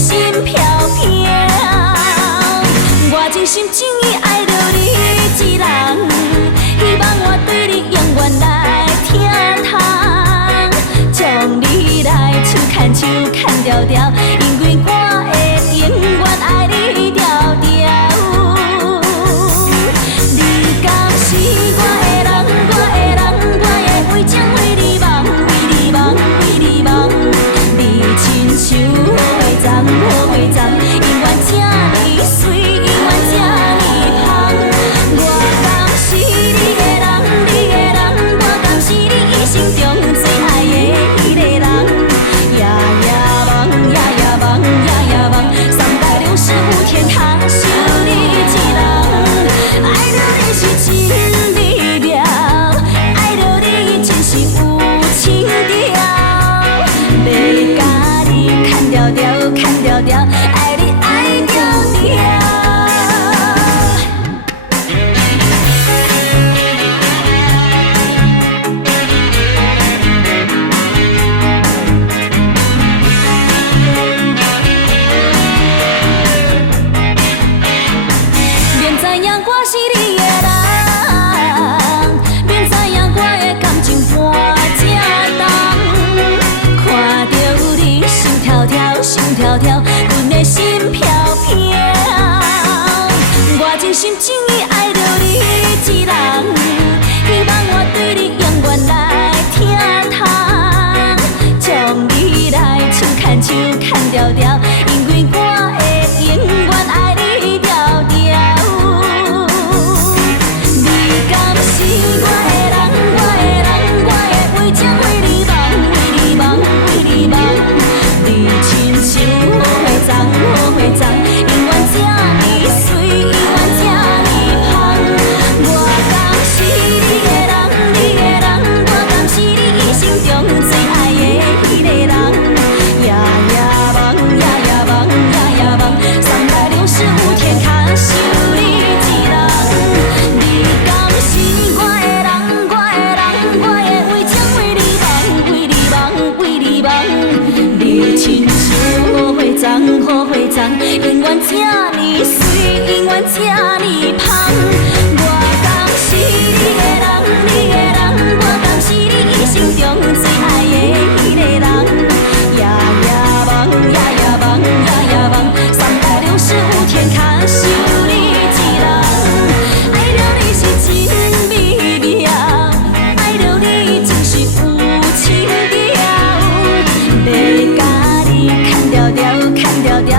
心飘飘。我真心真意爱着你一人，希望我对你永远来疼痛，将你来手牵手牵条条，因为我会永远爱你条条。你敢是我的人，我的人，我会为情为你梦，为你梦，为你梦。你亲像花丛，花丛，永远这呢水，永远这呢香。我敢是你的人，你的人，我敢是你一生中最爱的迄个人。夜夜梦，夜夜梦，夜夜梦，365天通想你一人。爱着你是真美妙，爱着你真是有情调。要甲你牵条条，牵条条，爱你爱条条。免知影我是你的人，免知影我的感情搬这重。看着你心跳跳，心跳跳，阮的心飘飘。我真心真意爱着你一人，希望我对你永远来疼痛，将你来手牵手牵条条，因为我会永远爱你条条。你敢是我的人，我的人，我会为情为你梦，为你梦，为你梦。你亲像花丛，花丛，永远这呢水，永远这呢香。我敢是你的人，你的人，我敢是你一生中最爱的迄个人。夜夜梦，夜夜梦，夜夜梦，365天通想你一人。你敢是我的人，我的人，我会为情为你梦，为你梦，为你梦。你亲像花丛，花丛，永远这呢水，永远这呢香。我敢是你的人，你的人，我敢是你一生中最爱的迄个人。夜夜梦，夜夜梦，夜夜梦，365天通想你一人。爱着你是真美妙，爱着你真是有情调。要甲你牵条条，牵条条。